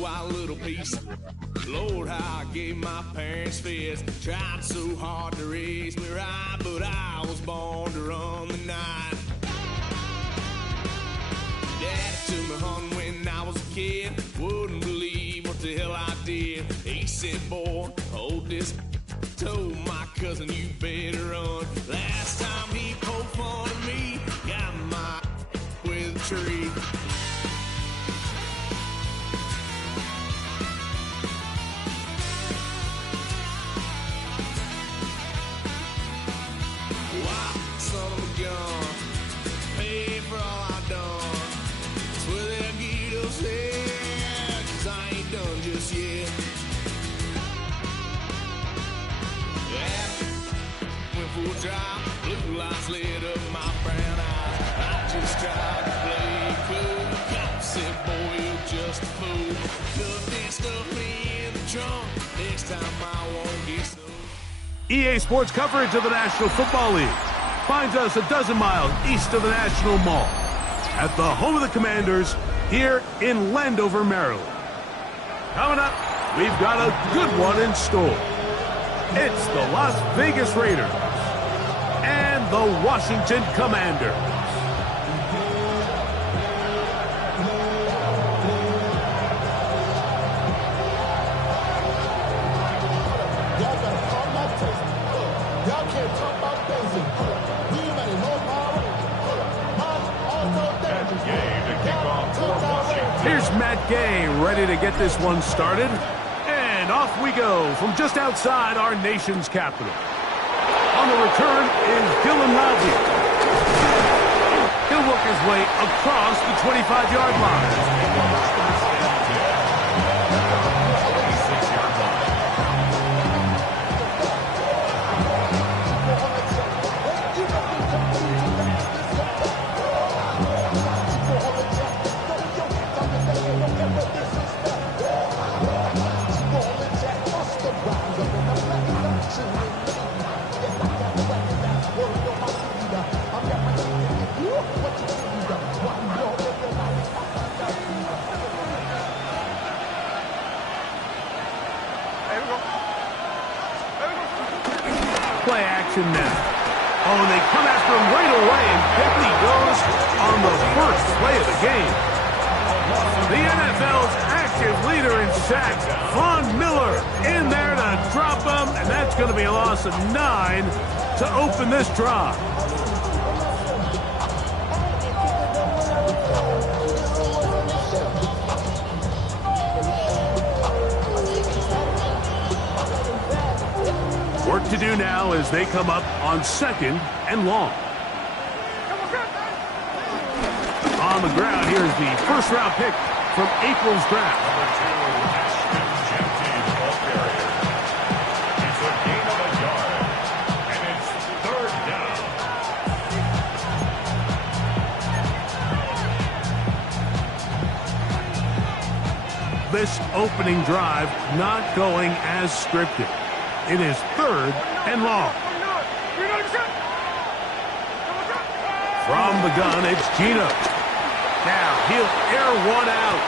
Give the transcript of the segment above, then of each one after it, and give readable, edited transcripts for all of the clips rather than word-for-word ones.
Wild little piece. Lord, how I gave my parents fist. Tried so hard to raise me right, but I was born to run the night. Daddy took me hunting when I was a kid. Wouldn't believe what the hell I did. He said, boy, hold this. Told my cousin, you better run. Last time he poked fun at me, got my with a tree. Blue lights lit up my brown eyes. I just tried to play cool. Cop said, boy, you're just a fool. Put that stuff in the trunk. Next time I won't get so. EA Sports coverage of the National Football League finds us a dozen miles east of the National Mall at the home of the Commanders here in Landover, Maryland. Coming up, we've got a good one in store. It's the Las Vegas Raiders and the Washington Commanders. Y'all better call my taste. Y'all can't talk about basic. We better know Here's Matt Gay ready to get this one started. And off we go from just outside our nation's capital. On the return is Dylan Loudby. He'll work his way across the 25-yard line. Play action now. Oh, and they come after him right away, and there he goes on the first play of the game. The NFL's active leader in sacks, Von Miller, in there to drop him, and that's going to be a loss of 9 to open this drive. Work to do now as they come up on 2nd and long. On the ground, here's the first-round pick from April's draft. It's a gain of a yard, and it's 3rd down. This opening drive not going as scripted. It is 3rd and long. From the gun, it's Gino. Now he'll air one out.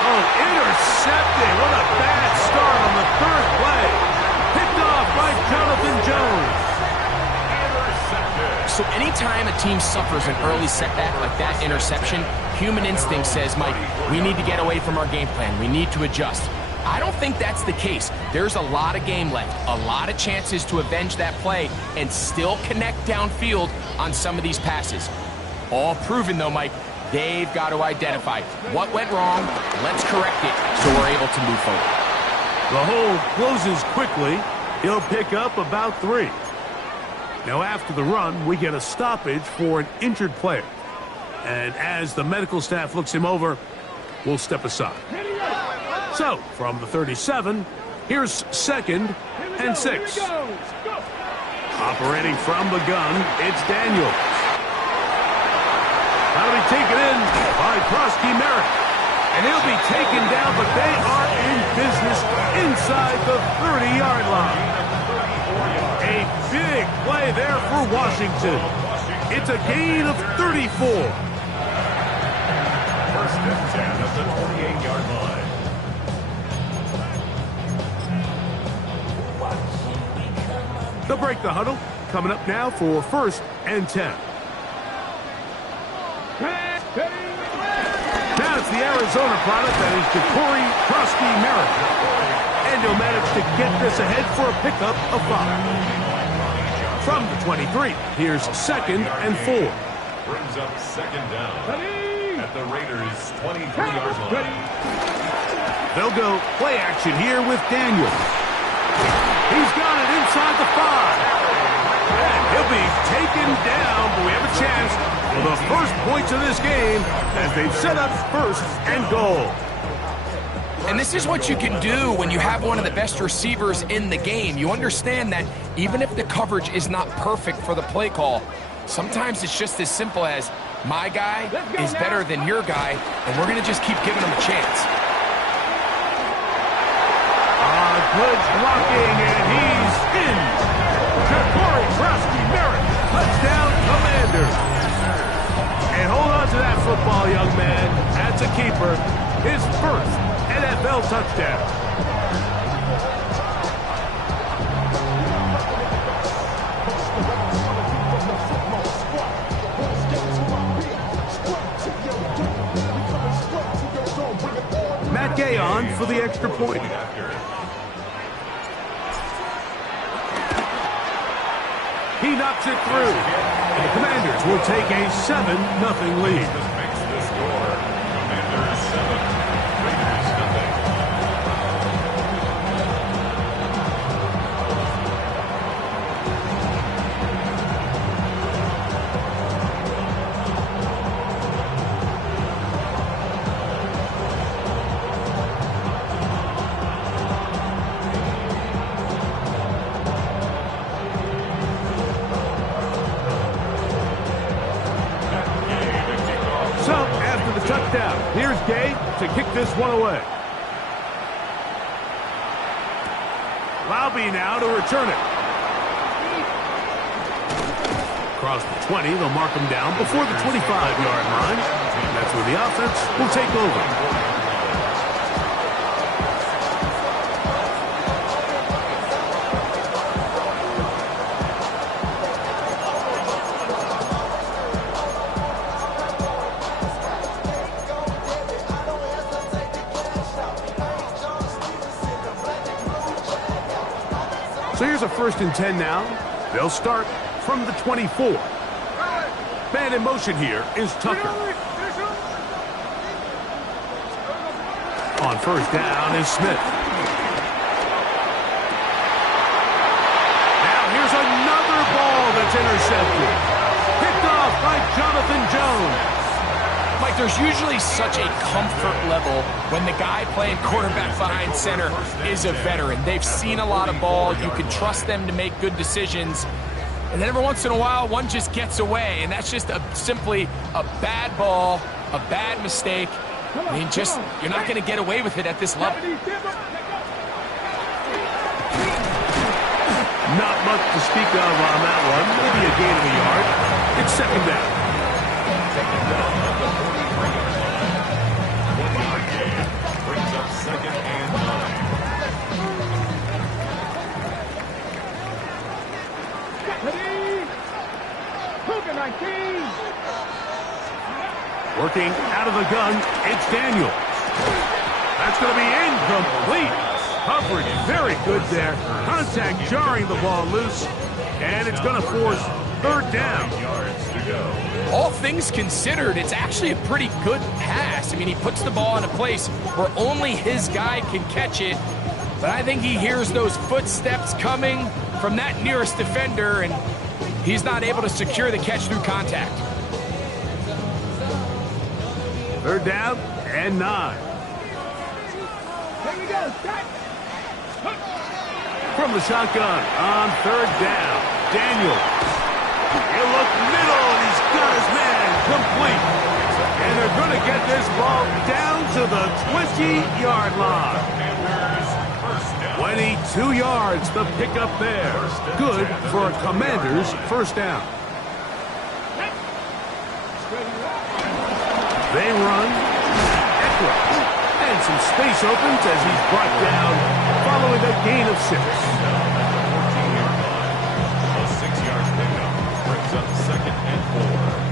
Oh, intercepted. What a bad start on the 3rd play. Picked off by Jonathan Jones. So anytime a team suffers an early setback like that interception, human instinct says, Mike, we need to get away from our game plan. We need to adjust. I don't think that's the case. There's a lot of game left, a lot of chances to avenge that play and still connect downfield on some of these passes. All proven, though, Mike, they've got to identify what went wrong, let's correct it so we're able to move forward. The hole closes quickly. He'll pick up about 3. Now, after the run, we get a stoppage for an injured player. And as the medical staff looks him over, we'll step aside. So, from the 37, here's 2nd and 6. Operating from the gun, it's Daniels. That'll be taken in by Prosky Merrick. And he'll be taken down, but they are in business inside the 30-yard line. A big play there for Washington. It's a gain of 34. First and 10 at the 28-yard line. They'll break the huddle. Coming up now for first and 10. Now it's the Arizona product that is Corey Krusty Merritt. And he'll manage to get this ahead for a pickup of 5. From the 23, here's second and 4. Brings up second down at the Raiders' 23-yard line. They'll go play action here with Daniel. He's got it inside the 5. And he'll be taken down, but we have a chance for the first points of this game as they've set up first and goal. And this is what you can do when you have one of the best receivers in the game. You understand that even if the coverage is not perfect for the play call, sometimes it's just as simple as my guy is better than your guy, and we're going to just keep giving him a chance. Good blocking, and he's in. Corey Krusty Merritt, touchdown Commanders. And hold on to that football, young man. That's a keeper. His first NFL touchdown. Matt Gay on for the extra point. He knocks it through. And the Commanders will take a 7-0 lead. This makes the score. Commanders 7, Raiders 0. So, after the touchdown, here's Gay to kick this one away. Laube now to return it. Across the 20, they'll mark him down before the 25-yard line. That's where the offense will take over. So here's a first and 10 now. They'll start from the 24. Man in motion here is Tucker. On first down is Smith. Now here's another ball that's intercepted. Picked off by Jonathan Jones. Mike, there's usually such a comfort level when the guy playing quarterback behind center is a veteran. They've seen a lot of ball. You can trust them to make good decisions. And then every once in a while, one just gets away, and that's just simply a bad ball, a bad mistake. I mean, you're not going to get away with it at this level. Not much to speak of on that one. Maybe a gain of a yard. It's second down. Second down at the 43-yard line. 1-yard gain. Brings up second and 19. Working out of the gun, it's Daniels. That's going to be incomplete. Coverage very good there. Contact jarring the ball loose. And it's going to force third down. yards to go. All things considered, it's actually a pretty good pass. I mean, he puts the ball in a place where only his guy can catch it. But I think he hears those footsteps coming from that nearest defender, and he's not able to secure the catch through contact. Third down and 9. Here we go. From the shotgun on third down, Daniels. He'll look middle, and he's got his man complete. And they're going to get this ball down to the 20-yard line. 22 yards, the pickup there. Good for a Commanders first down. They run. Eckler. And some space opens as he's brought down following a gain of 6. A 6-yard pickup brings up 2nd and 4.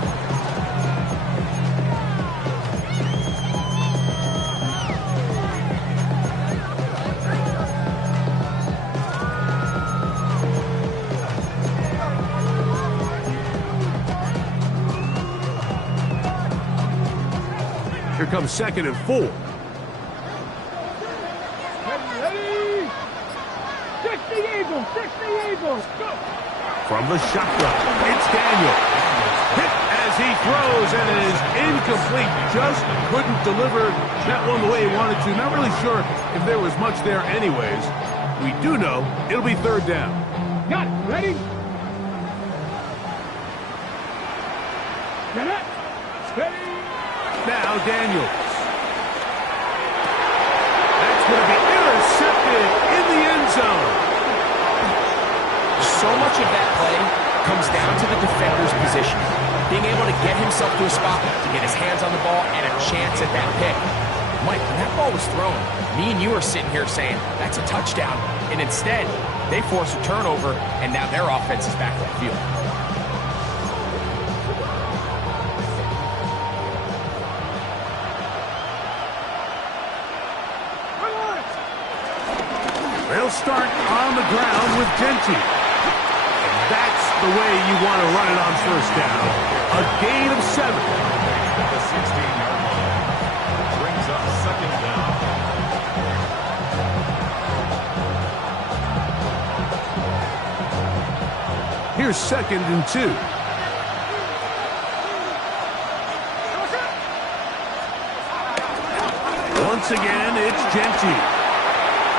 Here comes 2nd and 4. From the shotgun, it's Daniel. Hit as he throws, and it is incomplete. Just couldn't deliver that one the way he wanted to. Not really sure if there was much there anyways. We do know it'll be 3rd down. Got it. Ready? Get it. Steady. Now Daniels. That's going to be intercepted in the end zone. So much of that play comes down to the defender's position. Being able to get himself to a spot, to get his hands on the ball, and a chance at that pick. Mike, when that ball was thrown, me and you are sitting here saying, that's a touchdown. And instead, they force a turnover, and now their offense is back on the field. They'll start on the ground with Genty. That's the way you want to run it on first down. A gain of 7. At the 16-yard line. Brings up 2nd down. Here's 2nd and 2. Once again, it's Genty.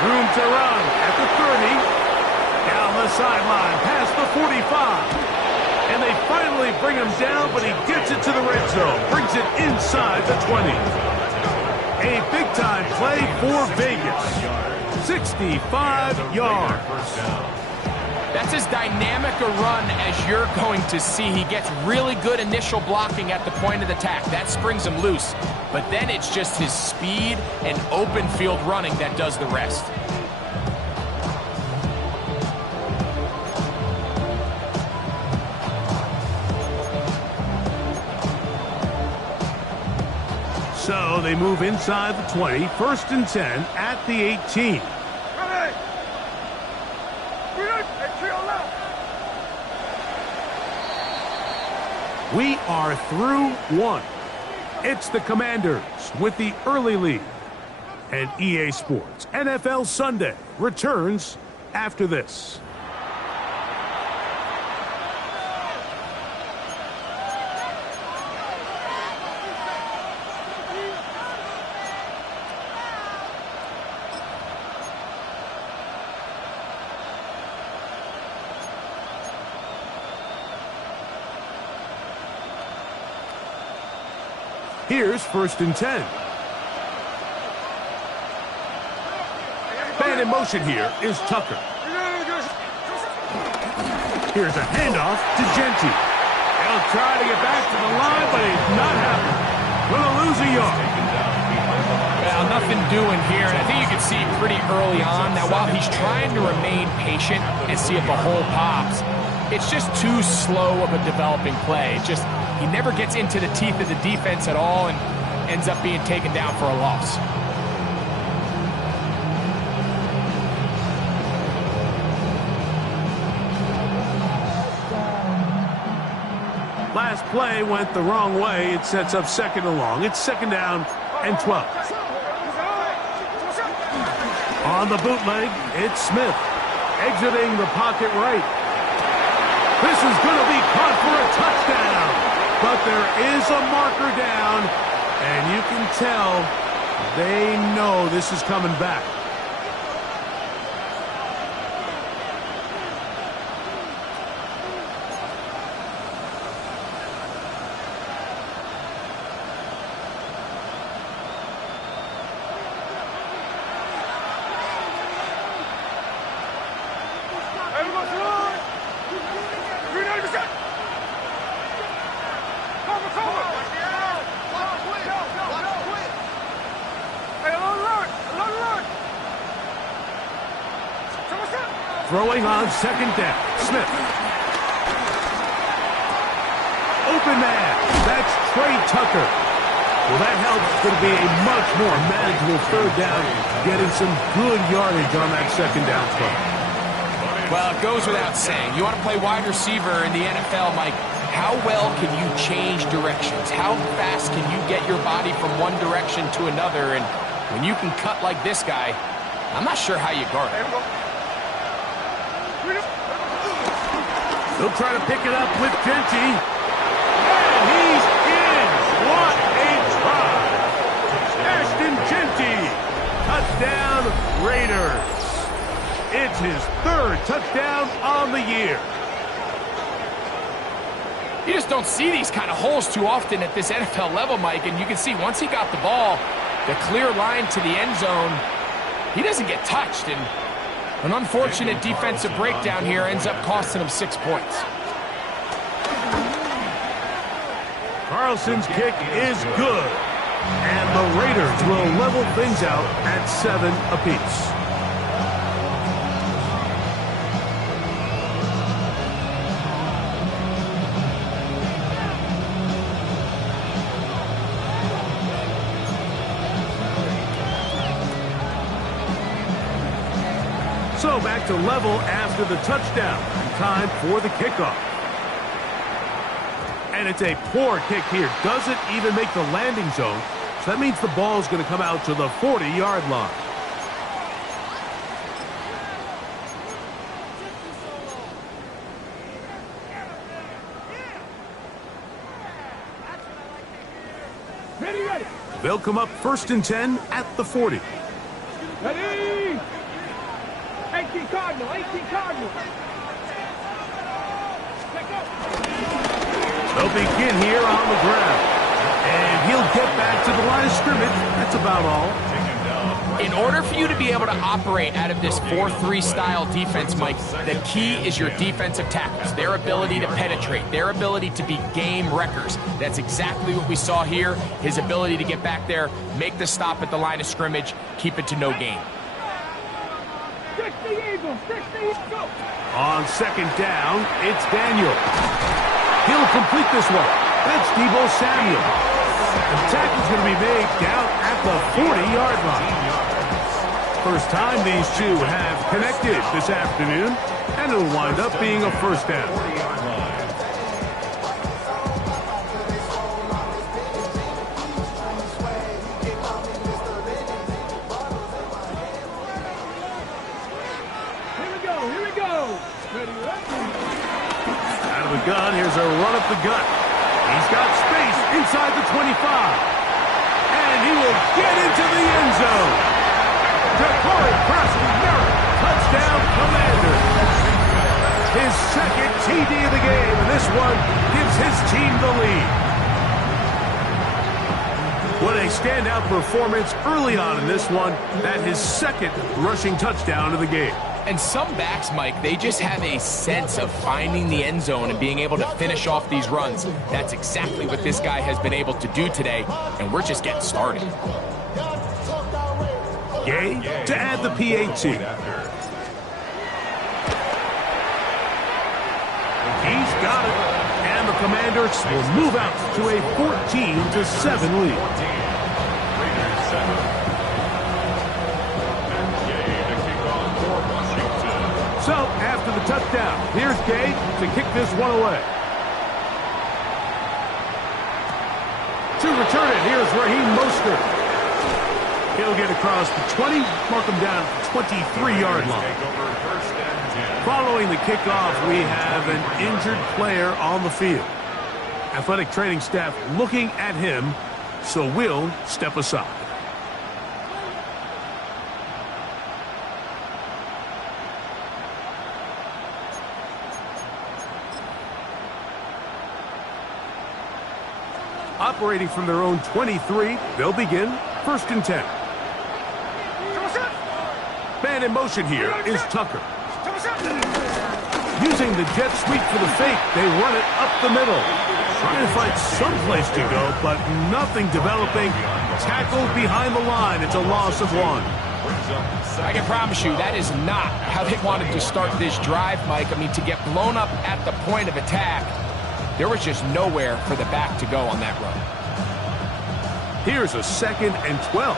Room to run at the 30. Down the sideline, past the 45. And they finally bring him down, but he gets it to the red zone. Brings it inside the 20. A big-time play for Vegas. 65 yards. First down. That's as dynamic a run as you're going to see. He gets really good initial blocking at the point of the attack. That springs him loose. But then it's just his speed and open field running that does the rest. So they move inside the 20, 1st and 10 at the 18. We are through 1. It's the Commanders with the early lead. And EA Sports NFL Sunday returns after this. Here's 1st and 10. Man in motion here is Tucker. Here's a handoff to Genty. He'll try to get back to the line, but it's not happening. Going to lose a yard. Well, nothing doing here, and I think you can see pretty early on. Now, while he's trying to remain patient and see if a hole pops, it's just too slow of a developing play. He never gets into the teeth of the defense at all and ends up being taken down for a loss. Last play went the wrong way. It sets up 2nd and long. It's 2nd down and 12. On the bootleg, it's Smith. Exiting the pocket right. This is going to be caught for a touchdown. But there is a marker down, and you can tell they know this is coming back. Throwing on second down. Smith. Open man. That's Trey Tucker. Well, that helps. It's going to be a much more manageable third down, getting some good yardage on that second down play. Well, it goes without saying. You want to play wide receiver in the NFL, Mike. How well can you change directions? How fast can you get your body from one direction to another? And when you can cut like this guy, I'm not sure how you guard it. They'll try to pick it up with Genty. And he's in. What a try. Ashton Genty. Touchdown, Raiders. It's his third touchdown on the year. You just don't see these kind of holes too often at this NFL level, Mike. And you can see once he got the ball, the clear line to the end zone, he doesn't get touched. And an unfortunate defensive breakdown here ends up costing him 6 points. Carlson's kick is good. And the Raiders will level things out at 7 apiece. So back to level after the touchdown. Time for the kickoff. And it's a poor kick here. Doesn't even make the landing zone. So that means the ball's going to come out to the 40-yard line. Ready. They'll come up 1st and 10 at the 40. Ready. 18 Cardinal. They'll begin here on the ground. And he'll get back to the line of scrimmage. That's about all. In order for you to be able to operate out of this 4-3 style defense, Mike, the key is your defensive tackles, their ability to penetrate, their ability to be game wreckers. That's exactly what we saw here, his ability to get back there, make the stop at the line of scrimmage, keep it to no gain. 60 Eagles, go! On second down, it's Daniel. He'll complete this one. That's Deebo Samuel. The tackle's going to be made down at the 40-yard line. First time these two have connected this afternoon, and it'll wind up being a first down. Here we go. Out of the gun, here's a run up the gut. He's got space inside the 25. And he will get into the end zone. Ja'Cory Preston-Merritt, touchdown Commander. His second TD of the game, and this one gives his team the lead. What a standout performance early on in this one. That his second rushing touchdown of the game. And some backs, Mike, they just have a sense of finding the end zone and being able to finish off these runs. That's exactly what this guy has been able to do today, and we're just getting started. Gay to add the PAT. He's got it, and the Commanders will move out to a 14-7 lead. So, after the touchdown, here's Gay to kick this one away. To return it, here's Raheem Mostert. He'll get across the 20, mark him down at the 23-yard line. Following the kickoff, we have an injured player on the field. Athletic training staff looking at him, so we'll step aside. Operating from their own 23, they'll begin 1st and 10. Man in motion here is Tucker. Using the jet sweep for the fake, they run it up the middle. Trying to find some place to go, but nothing developing. Tackled behind the line. It's a loss of 1. brings up I can promise you that is not how they wanted to start this drive, Mike. I mean, to get blown up at the point of attack, there was just nowhere for the back to go on that run. Here's a 2nd and 12.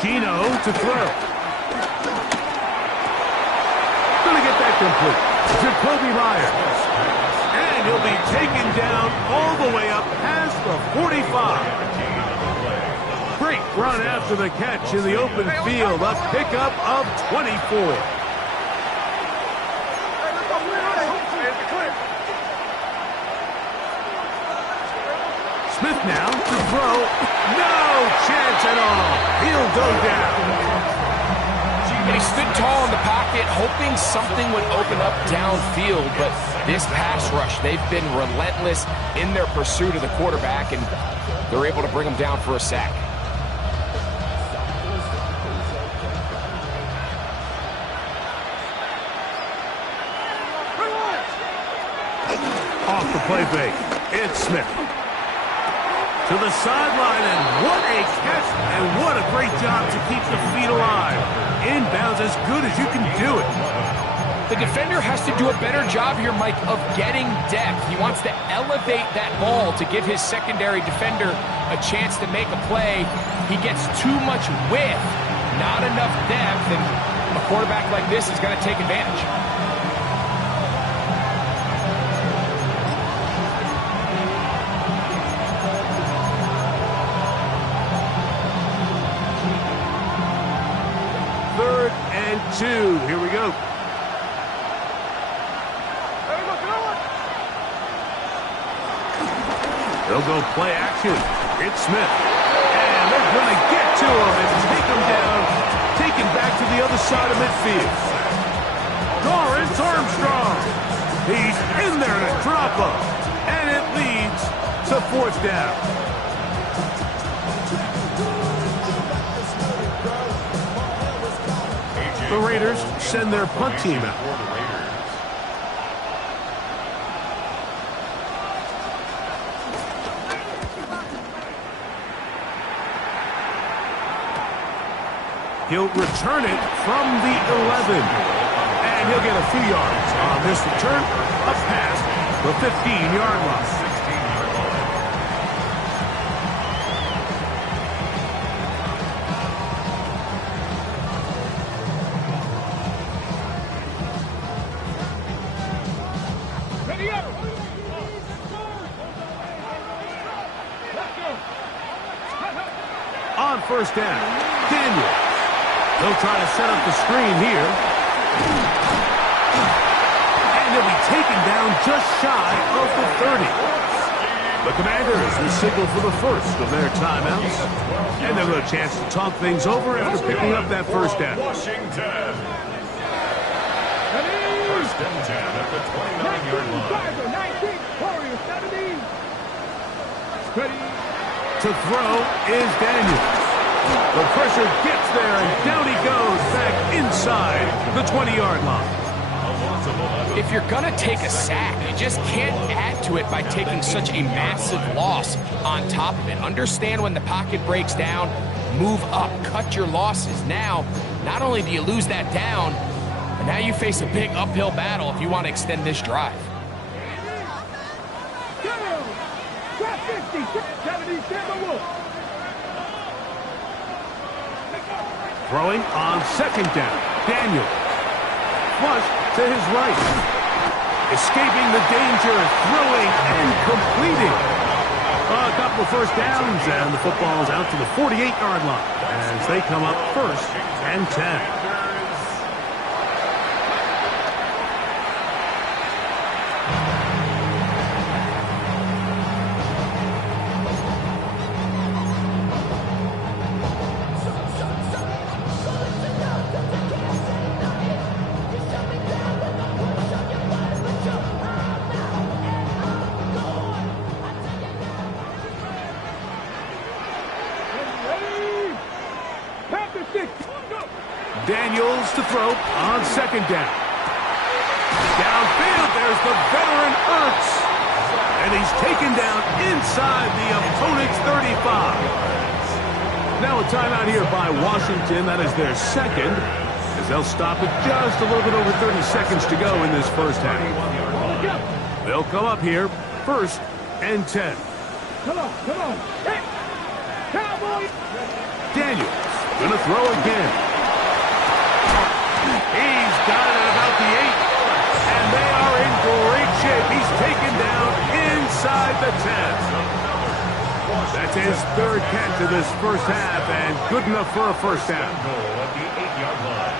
Gino to throw. Gonna get that complete. Jacoby Myers. And he'll be taken down all the way up past the 45. Great run after the catch in the open field. A pickup of 24. Smith now to throw. No chance at all. He'll go down. And he stood tall in the pocket, hoping something would open up downfield. But this pass rush, they've been relentless in their pursuit of the quarterback, and they're able to bring him down for a sack. Off the play fake. It's Smith. To the sideline, and what a catch, and what a great job to keep the feet alive. Inbounds as good as you can do it. The defender has to do a better job here, Mike, of getting depth. He wants to elevate that ball to give his secondary defender a chance to make a play. He gets too much width, not enough depth, and a quarterback like this is going to take advantage. And 2. Here we go. They'll go play action. It's Smith. And they're going to get to him and take him down. Taken back to the other side of midfield. Lawrence Armstrong. He's in there to drop him. And it leads to 4th down. The Raiders send their punt team out. He'll return it from the 11. And he'll get a few yards on this return, up past the 15-yard line. On 1st down, Daniel. He'll try to set up the screen here. And he'll be taken down just shy of the 30. The Commanders will signal for the first of their timeouts. And they'll have a chance to talk things over after picking up that 1st down. Washington. 1st and 10 at the 29-yard line. To throw is Daniels. The pressure gets there, and down he goes back inside the 20-yard line. If you're going to take a sack, you just can't add to it by taking such a massive loss on top of it. Understand when the pocket breaks down, move up, cut your losses. Now, not only do you lose that down, but now you face a big uphill battle if you want to extend this drive. Throwing on 2nd down. Daniel. Flush to his right. Escaping the danger, throwing and completing. A couple of 1st downs, and the football's out to the 48-yard line as they come up 1st and 10. Daniels to throw on 2nd down. Downfield, there's the veteran Ertz. And he's taken down inside the opponent's 35. Now a timeout here by Washington. That is their second, as they'll stop it just a little bit over 30 seconds to go in this first half. They'll come up here, 1st and 10. Come on. Hey, Cowboys. Daniels gonna throw again. He's got it at about the 8. And they are in great shape. He's taken down inside the 10. That's his 3rd catch of this first half, and good enough for a first down. Goal at the 8-yard line.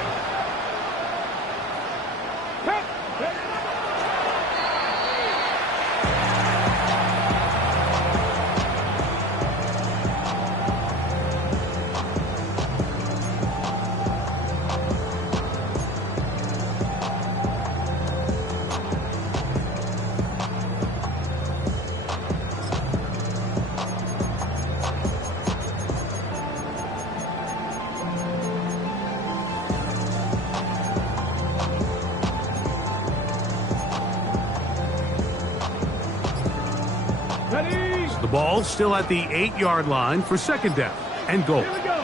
The ball still at the 8-yard line for 2nd down and goal. Here we go.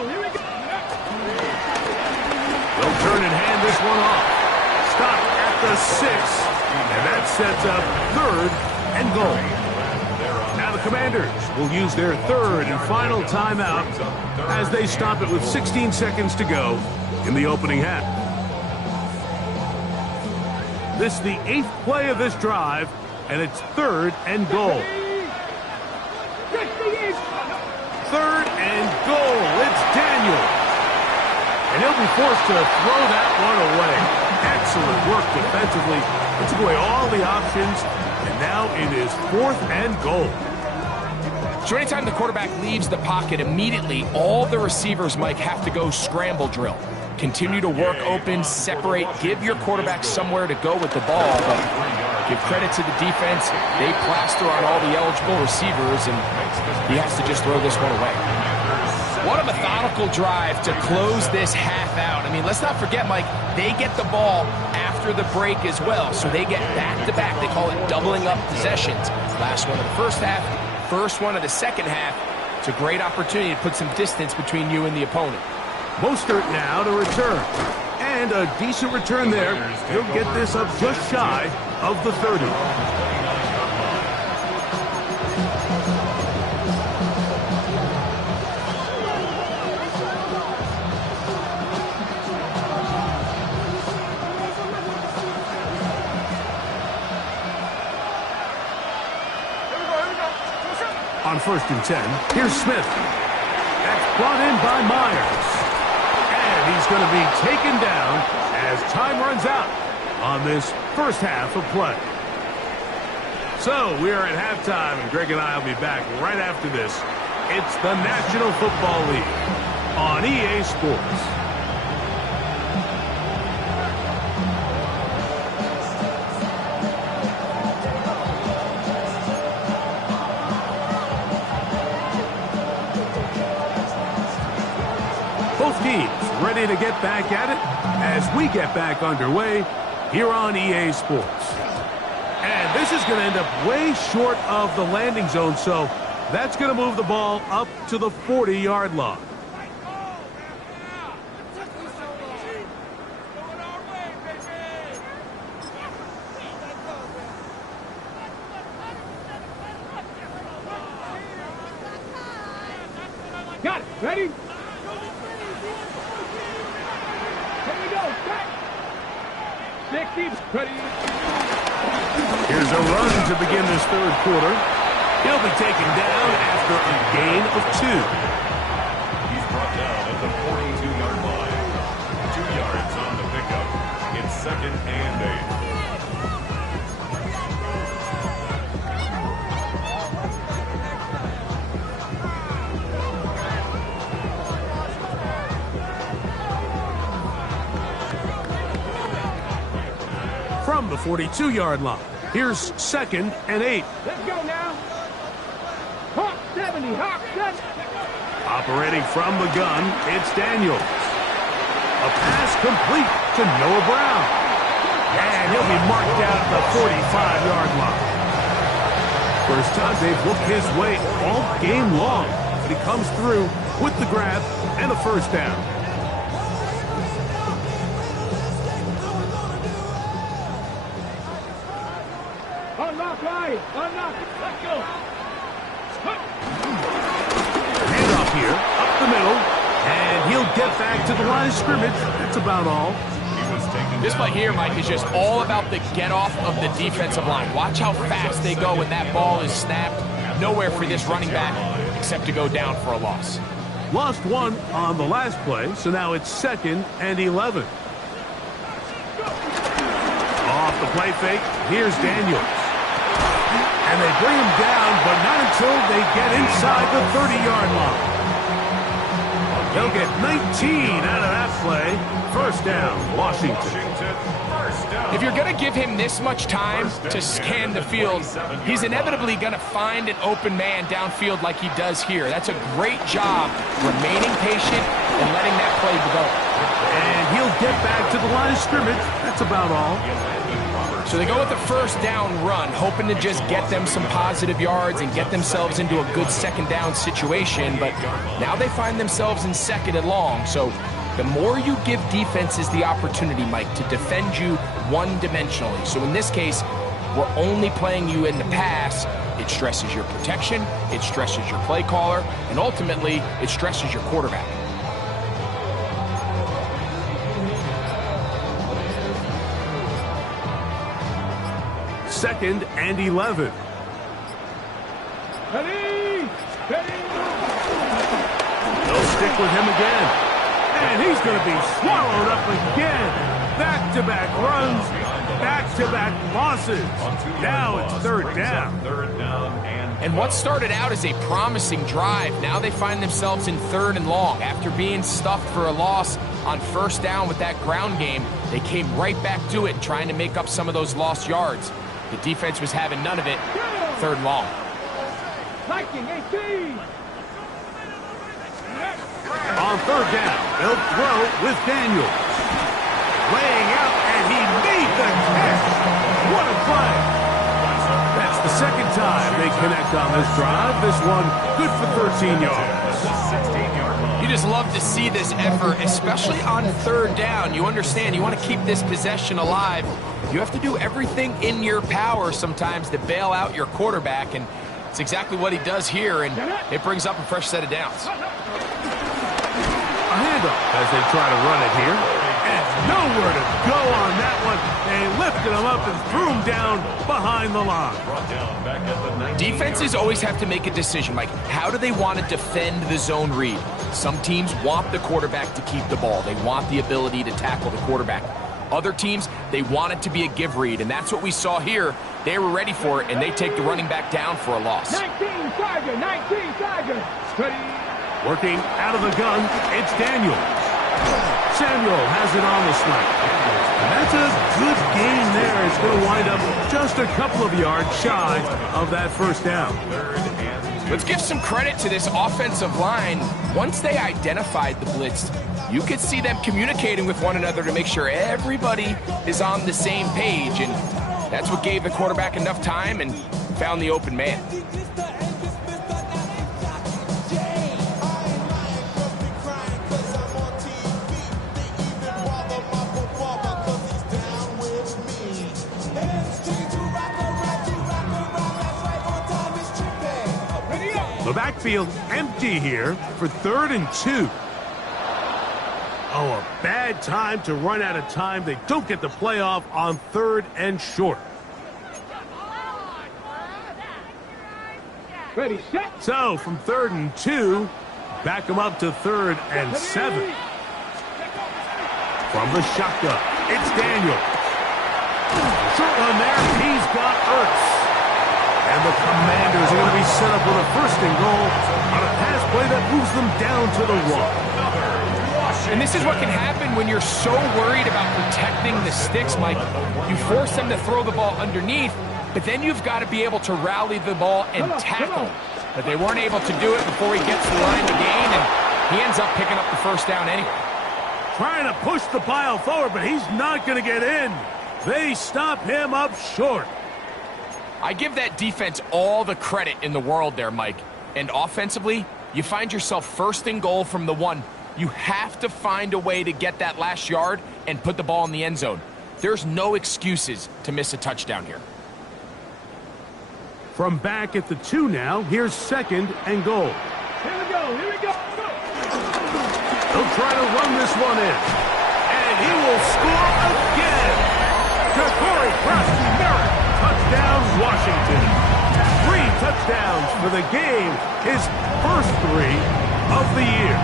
They'll turn and hand this one off. Stop at the 6, and that sets up 3rd and goal. Now the Commanders will use their 3rd and final timeout as they stop it with 16 seconds to go in the opening half. This is the 8th play of this drive, and it's 3rd and goal. 3rd and goal. It's Daniel. And he'll be forced to throw that one away. Excellent work defensively. He took away all the options, and now it is 4th and goal. So anytime the quarterback leaves the pocket, immediately all the receivers, Mike, have to go scramble drill. Continue to work open, separate, give your quarterback somewhere to go with the ball, but give credit to the defense. They plaster on all the eligible receivers, and he has to just throw this one away. What a methodical drive to close this half out. I mean, let's not forget, Mike, they get the ball after the break as well, so they get back-to-back. They call it doubling up possessions. Last one of the first half, first one of the second half. It's a great opportunity to put some distance between you and the opponent. Mostert now to return. And a decent return there. He'll get this up just shy of the 30. On 1st and 10, here's Smith. That's brought in by Myers. And he's going to be taken down as time runs out on this first half of play. So we are at halftime, and Greg and I will be back right after this. It's the National Football League on EA Sports. Both teams ready to get back at it as we get back underway here on EA Sports. And this is going to end up way short of the landing zone, so that's going to move the ball up to the 40-yard line. Got it. Ready? Here we go. Back. 60. Ready. Here's a run to begin this 3rd quarter. He'll be taken down after a gain of 2. He's brought down at the 42-yard line. 2 yards on the pickup. It's 2nd and 8. From the 42-yard line, here's 2nd and 8. Let's go now. Hawk 70. Hawk 70. Operating from the gun, it's Daniels. A pass complete to Noah Brown. And he'll be marked down at the 45-yard line. First time they've looked his way all game long, but he comes through with the grab and a first down. Unlock line. Unlock. Let's go. Handoff here, up the middle, and he'll get back to the line of scrimmage. That's about all. This play here, Mike, is just all about the get-off of the defensive line. Watch how fast they go when that ball is snapped. Nowhere for this running back except to go down for a loss. Lost one on the last play, so now it's 2nd and 11. Off the play fake, here's Daniels. And they bring him down, but not until they get inside the 30-yard line. They'll get 19 out of that play. First down, Washington. If you're going to give him this much time to scan the field, he's inevitably going to find an open man downfield like he does here. That's a great job remaining patient and letting that play develop. And he'll get back to the line of scrimmage. That's about all. So they go with the first down run, hoping to just get them some positive yards and get themselves into a good second down situation. But now they find themselves in 2nd and long. So the more you give defenses the opportunity, Mike, to defend you one-dimensionally. So in this case, we're only playing you in the pass. It stresses your protection, it stresses your play caller, and ultimately, it stresses your quarterback. Second and 11. Ready. Ready. They'll stick with him again. And he's going to be swallowed up again. Back-to-back runs, back-to-back losses. Now it's 3rd down. And what started out as a promising drive, now they find themselves in 3rd and long. After being stuffed for a loss on 1st down with that ground game, they came right back to it, trying to make up some of those lost yards. The defense was having none of it. 3rd and long. Viking 18. On 3rd down, they'll throw with Daniels. Laying out, and he made the catch. What a play. That's the 2nd time they connect on this drive. This one good for 13 yards. You just love to see this effort, especially on 3rd down. You understand, you want to keep this possession alive. You have to do everything in your power sometimes to bail out your quarterback, and it's exactly what he does here, and it brings up a fresh set of downs. A handoff as they try to run it here. And nowhere to go on that one. They lifted him up and threw him down behind the line. Defenses always have to make a decision, Mike. How do they want to defend the zone read? Some teams want the quarterback to keep the ball. They want the ability to tackle the quarterback. Other teams, they want it to be a give read, and that's what we saw here. They were ready for it, and they take the running back down for a loss. 19 Tiger, 19 Tiger. Ready. Working out of the gun, it's Daniels. Samuel has it on the snap. That's a good gain there. It's going to wind up just a couple of yards shy of that 1st down. Let's give some credit to this offensive line. Once they identified the blitz, you could see them communicating with one another to make sure everybody is on the same page, and that's what gave the quarterback enough time and found the open man. The backfield empty here for 3rd and 2. Oh, a bad time to run out of time. They don't get the playoff on 3rd and short. Ready, set. So from 3rd and 2, back them up to 3rd and 7. From the shotgun, it's Daniels. Short one there, he's got Ertz. And the Commanders are going to be set up with a 1st and goal on a pass play that moves them down to the 1. And this is what can happen when you're so worried about protecting the sticks, Mike. You force them to throw the ball underneath, but then you've got to be able to rally the ball and tackle. But they weren't able to do it before he gets to the line to gain, and he ends up picking up the 1st down anyway. Trying to push the pile forward, but he's not going to get in. They stop him up short. I give that defense all the credit in the world there, Mike. And offensively, you find yourself first and goal from the 1. You have to find a way to get that last yard and put the ball in the end zone. There's no excuses to miss a touchdown here. From back at the 2 now, here's 2nd and goal. Here we go. Here we go. He'll try to run this one in. And he will score again. Gregory Merritt. Touchdown, Washington. 3 touchdowns for the game. His first 3 of the year.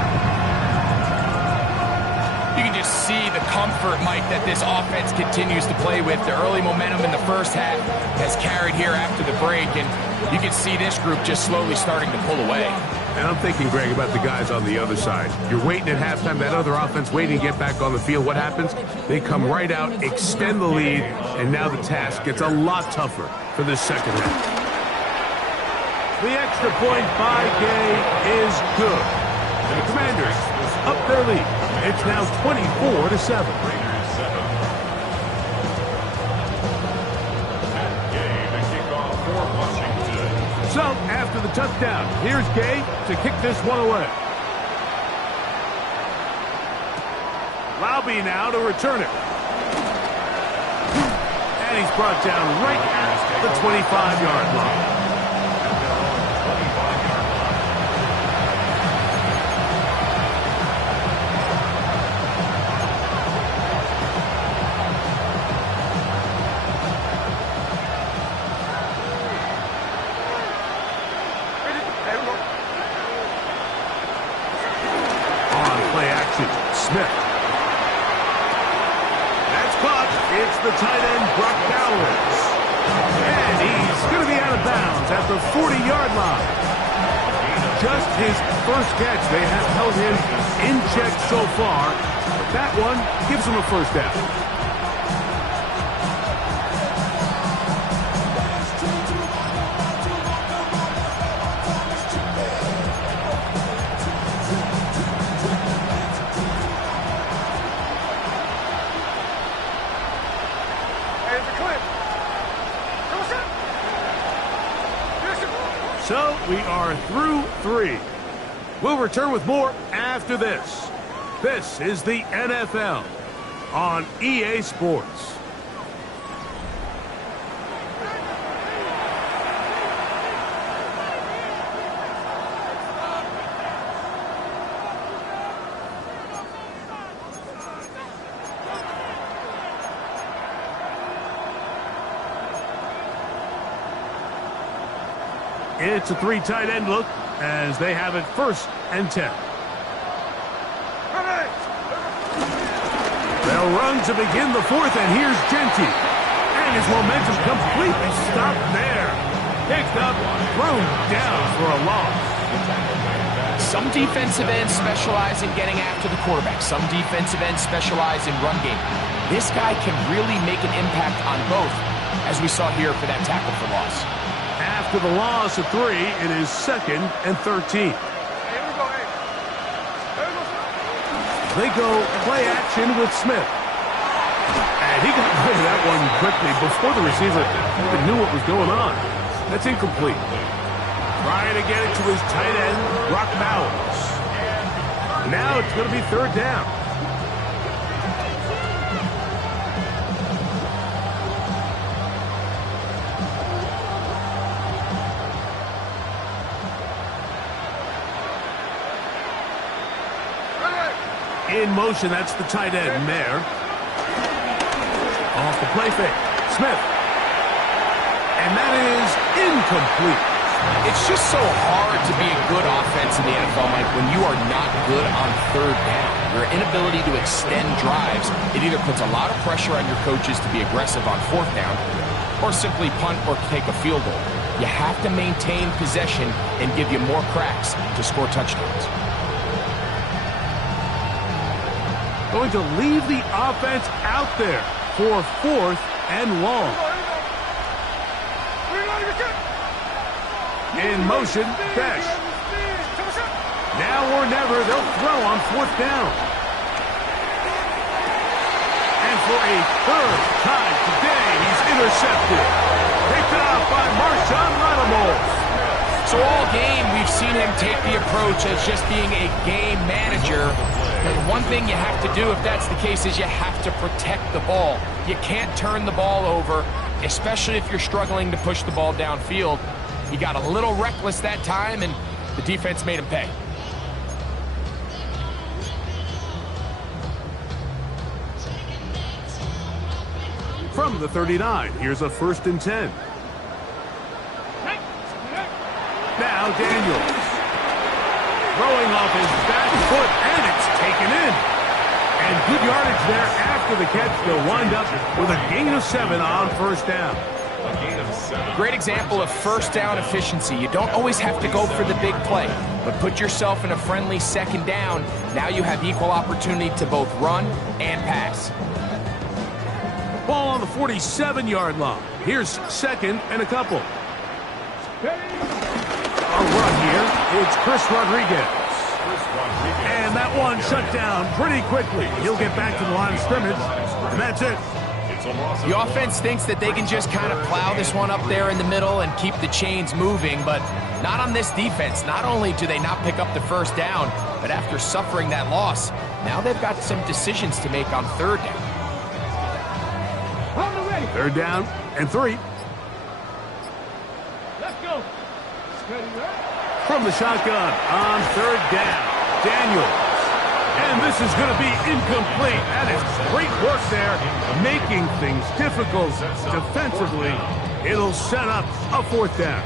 You can just see the comfort, Mike, that this offense continues to play with. The early momentum in the first half has carried here after the break, and you can see this group just slowly starting to pull away. And I'm thinking, Greg, about the guys on the other side. You're waiting at halftime, that other offense waiting to get back on the field. What happens? They come right out, extend the lead, and now the task gets a lot tougher for this second half. The extra point by Gay is good. And the Commanders up their lead. It's now 24-7. So, after the touchdown, here's Gay to kick this one away. Laube now to return it. And he's brought down right at the 25-yard line. Smith. That's caught. It's the tight end, Brock Bowers. And he's going to be out of bounds at the 40-yard line. Just his first catch. They have held him in check so far. But that one gives him a first down. So we are through 3. We'll return with more after this. This is the NFL on EA Sports. It's a 3 tight end look as they have it 1st and 10. They'll run to begin the 4th, and here's Genty. And his momentum completely stopped there. Picked up, thrown down for a loss. Some defensive ends specialize in getting after the quarterback. Some defensive ends specialize in run game. This guy can really make an impact on both, as we saw here for that tackle for loss. After the loss of 3, it is 2nd and 13. They go play action with Smith. And he got rid of that one quickly before the receiver even knew what was going on. That's incomplete. Trying to get it to his tight end, Brock Bowers. Now it's going to be 3rd down. In motion, that's the tight end, Mayer. Off the play fake, Smith. And that is incomplete. It's just so hard to be a good offense in the NFL, Mike, when you are not good on 3rd down. Your inability to extend drives, it either puts a lot of pressure on your coaches to be aggressive on 4th down, or simply punt or take a field goal. You have to maintain possession and give you more cracks to score touchdowns. Going to leave the offense out there for 4th and long. In motion, Besh. Now or never, they'll throw on 4th down. And for a 3rd time today, he's intercepted. Picked up by Marshawn Lattimore. So all game, we've seen him take the approach as just being a game manager. And one thing you have to do if that's the case is you have to protect the ball. You can't turn the ball over, especially if you're struggling to push the ball downfield. He got a little reckless that time, and the defense made him pay. From the 39, here's a 1st and 10. Now Daniels. Throwing off his back foot, and it's taken in. And good yardage there after the catch. They'll wind up with a gain of 7 on 1st down. A gain of 7. Great example of 1st down efficiency. You don't always have to go for the big play, but put yourself in a friendly 2nd down. Now you have equal opportunity to both run and pass. Ball on the 47-yard line. Here's 2nd and a couple. A run here. It's Chris Rodriguez. And that one shut down pretty quickly. He'll get back to the line of scrimmage, and that's it. The offense thinks that they can just kind of plow this one up there in the middle and keep the chains moving, but not on this defense. Not only do they not pick up the 1st down, but after suffering that loss, now they've got some decisions to make on 3rd down. 3rd down and 3. Let's go. From the shotgun on 3rd down, Daniels. And this is going to be incomplete. That is great work there, making things difficult defensively. It'll set up a 4th down.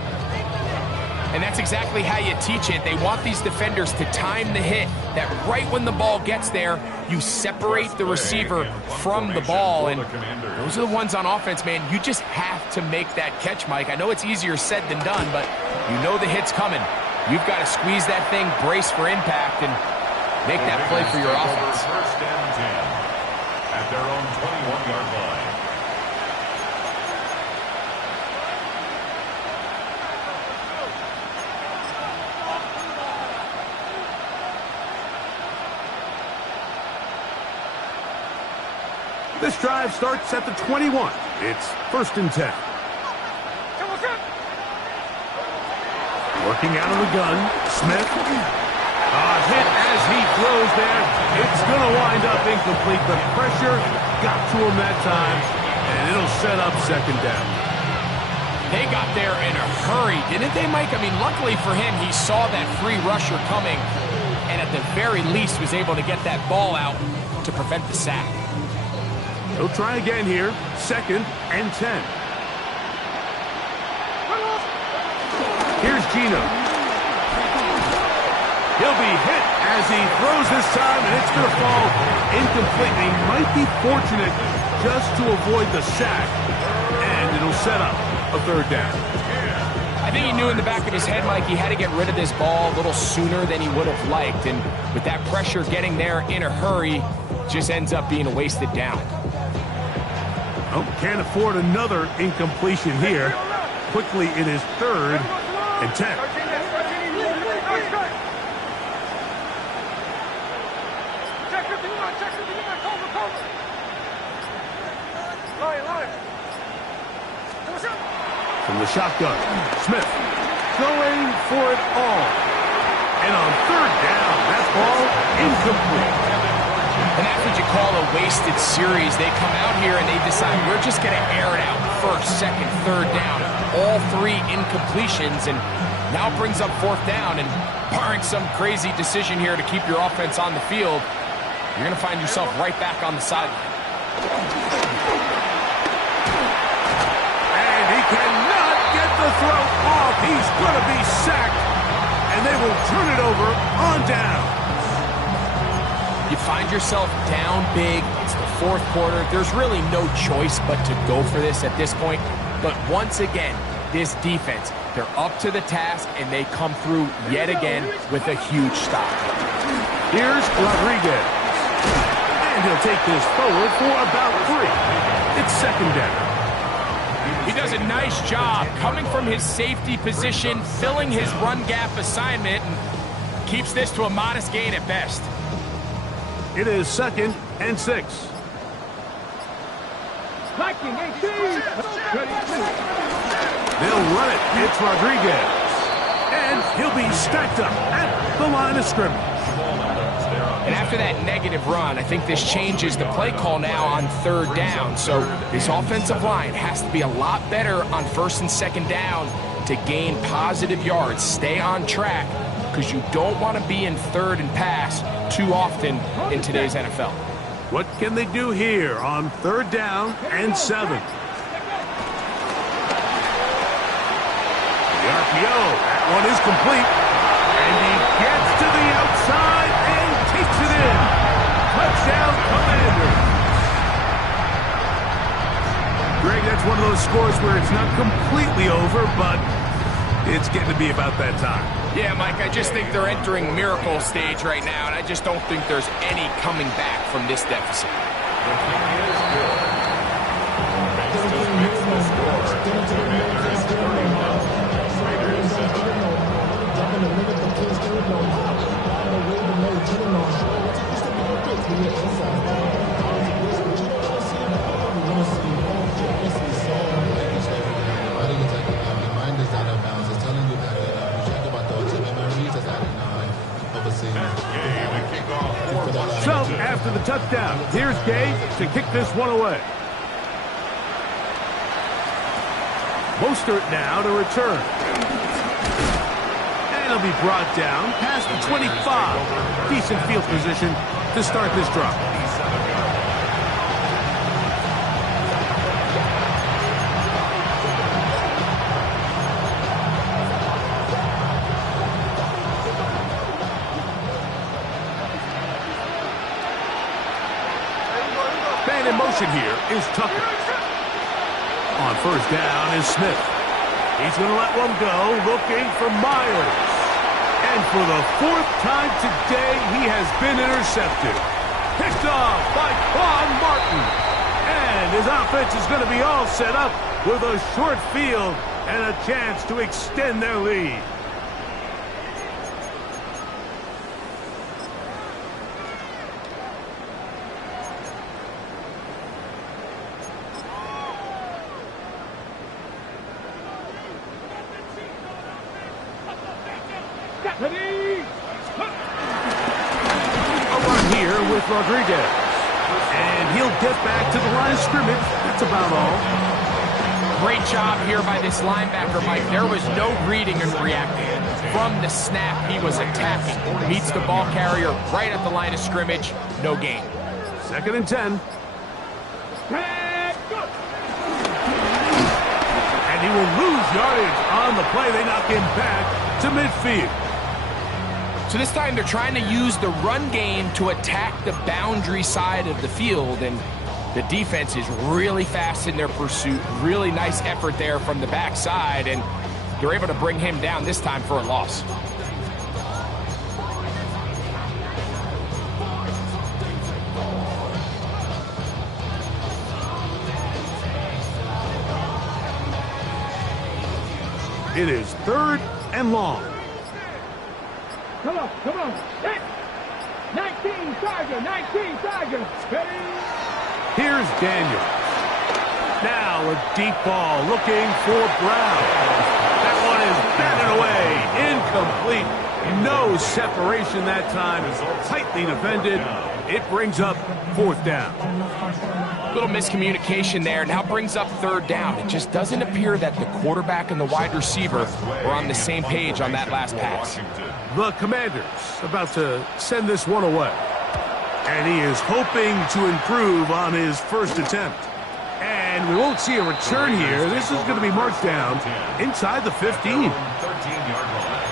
And that's exactly how you teach it. They want these defenders to time the hit, that right when the ball gets there, you separate the receiver from the ball. And those are the ones on offense, man. You just have to make that catch, Mike. I know it's easier said than done, but you know the hit's coming. You've got to squeeze that thing, brace for impact, and make that play for your offense. 1st and 10 at their own 21-yard line. This drive starts at the 21. It's 1st and 10. Working out of the gun, Smith. Hit as he throws there. It's going to wind up incomplete. The pressure got to him that time, and it'll set up 2nd down. They got there in a hurry, didn't they, Mike? I mean, luckily for him, he saw that free rusher coming, and at the very least was able to get that ball out to prevent the sack. He'll try again here. 2nd and 10. Here's Gino. He'll be hit as he throws this time, and it's going to fall incomplete. He might be fortunate just to avoid the sack, and it'll set up a 3rd down. I think he knew in the back of his head, Mike, he had to get rid of this ball a little sooner than he would have liked, and with that pressure getting there in a hurry, just ends up being a wasted down. Oh, can't afford another incompletion here. Quickly, it is 3rd and 10. From the shotgun, Smith going for it all. And on 3rd down, that ball incomplete. And that's what you call a wasted series. They come out here and they decide we're just going to air it out 1st, 2nd, 3rd down. All 3 incompletions, and now brings up 4th down. And barring some crazy decision here to keep your offense on the field, you're going to find yourself right back on the sideline. And he cannot get the throw off. He's going to be sacked, and they will turn it over on down. You find yourself down big. It's the 4th quarter. There's really no choice but to go for this at this point. But once again, this defense, they're up to the task, and they come through yet again with a huge stop. Here's Rodriguez. And he'll take this forward for about 3. It's 2nd down. He does a nice job coming from his safety position, filling his run gap assignment, and keeps this to a modest gain at best. It is 2nd and 6. Viking 18. They'll run it. It's Rodriguez. And he'll be stacked up at the line of scrimmage. And after that negative run, I think this changes the play call now on third down. So this offensive line has to be a lot better on first and second down to gain positive yards. Stay on track, because you don't want to be in third and pass too often in today's NFL. What can they do here on third down and 7? The RPO, that one is complete. And he gets to the outside and takes it in. Touchdown, Commanders. Greg, that's one of those scores where it's not completely over, but it's getting to be about that time. Yeah, Mike, I just think they're entering miracle stage right now, and I just don't think there's any coming back from this deficit. So, after the touchdown, here's Gay to kick this one away. Mostert now to return. And he'll be brought down past the 25. Decent field position to start this drive. In motion here is Tucker. On first down is Smith. He's going to let one go, looking for Myers. And for the 4th time today, he has been intercepted. Picked off by Quan Martin. And his offense is going to be all set up with a short field and a chance to extend their lead. Rodriguez. And he'll get back to the line of scrimmage. That's about all. Great job here by this linebacker, Mike. There was no reading and reacting. From the snap, he was attacking. Meets the ball carrier right at the line of scrimmage. No gain. 2nd and 10. And he will lose yardage on the play. They knock him back to midfield. So this time they're trying to use the run game to attack the boundary side of the field, and the defense is really fast in their pursuit. Really nice effort there from the backside, and they're able to bring him down this time for a loss. It is 3rd and long. Come on, come on. Hit. 19 Tiger. Ready? Here's Daniels. Now a deep ball looking for Brown. That one is batted away. Incomplete. No separation that time. Tightly defended. It brings up 4th down. Little miscommunication there. Now brings up 3rd down. It just doesn't appear that the quarterback and the wide receiver were on the same page on that last pass. The Commanders about to send this one away. And he is hoping to improve on his first attempt. And we won't see a return here. This is going to be marked down inside the 15. 13-yard line.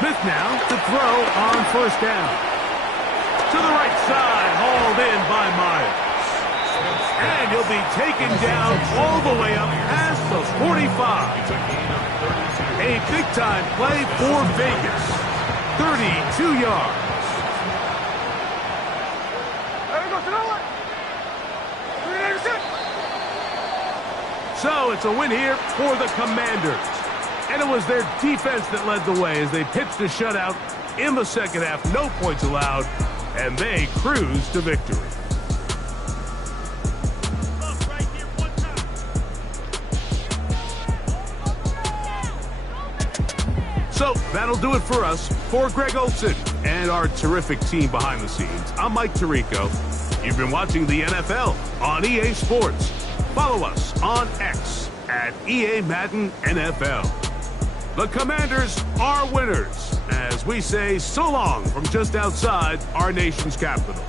Smith now to throw on first down. To the right side, hauled in by Myers. And he'll be taken down all the way up past the 45. A big-time play for Vegas. 32 yards. So it's a win here for the Commanders. And it was their defense that led the way as they pitched a shutout in the second half. No points allowed, and they cruised to victory. So that'll do it for us. For Greg Olson and our terrific team behind the scenes, I'm Mike Tirico. You've been watching the NFL on EA Sports. Follow us on X at EA Madden NFL. The Commanders are winners as we say so long from just outside our nation's capital.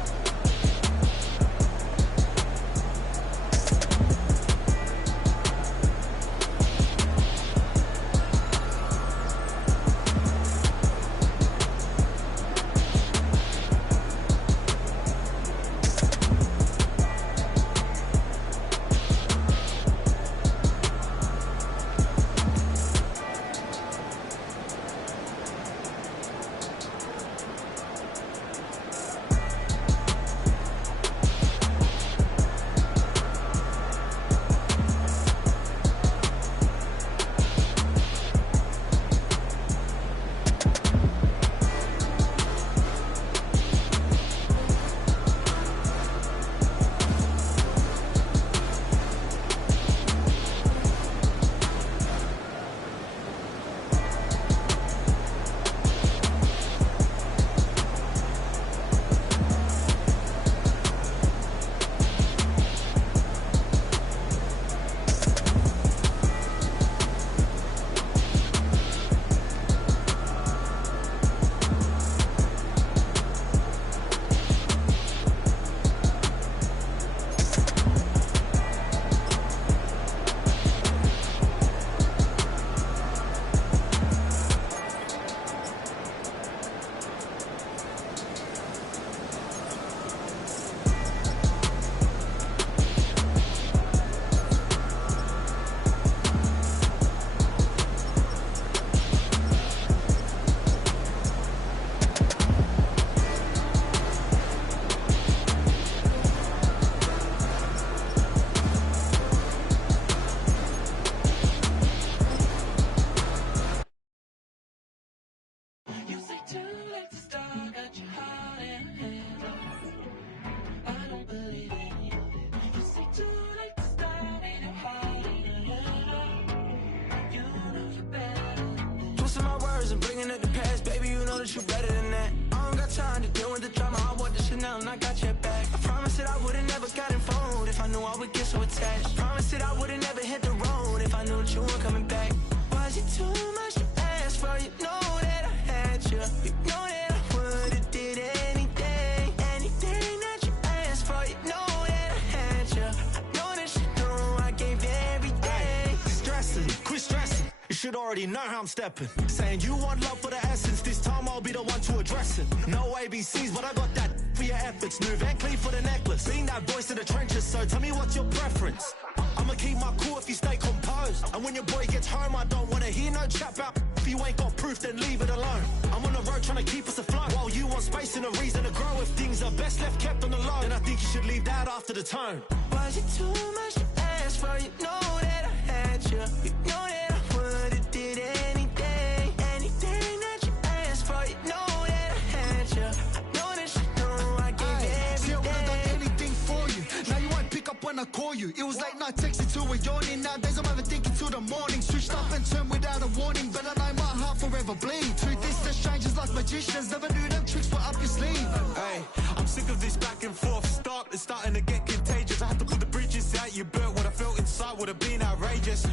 And bringing up the past, baby, you know that you're better than that. I don't got time to deal with the drama. I want the Chanel and I got your back. I promise that I would've never gotten phoned if I knew I would get so attached. I promise that I would've never hit the road if I knew that you weren't coming back. Was it too much to ask for? You know that I had you. You know that I would've did anything, anything that you asked for. You know that I had you. I know that you know I gave everything. Ay, stressing, quit stressing. You should already know how I'm stepping. Saying you want love for the essence, this time I'll be the one to address it. No ABCs, but I got that for your efforts. New Van Cleef for the necklace. Being that voice in the trenches, so tell me what's your preference. I'ma keep my cool if you stay composed. And when your boy gets home, I don't wanna hear no chat about. If you ain't got proof, then leave it alone. I'm on the road trying to keep us afloat, while you want space and a reason to grow. If things are best left kept on the low, then I think you should leave that after the tone. Was it too much to ask for? You know that I had you. You know that I would've did anything, anything that you asked for. You know that I had you. I know that you know I gave everything. See, I would've done anything for you. Now you won't pick up when I call you. It was late night texting till we're yawning. Nowadays I'm overthinking till the morning. Switched up and turned without a warning, but I know my heart forever bleed. Truth is, the strangers like magicians. Never knew them tricks were up your sleeve. Hey, I'm sick of this back and forth. It's starting to get contagious. I had to put the bridges out you built. What I felt inside would have been outrageous.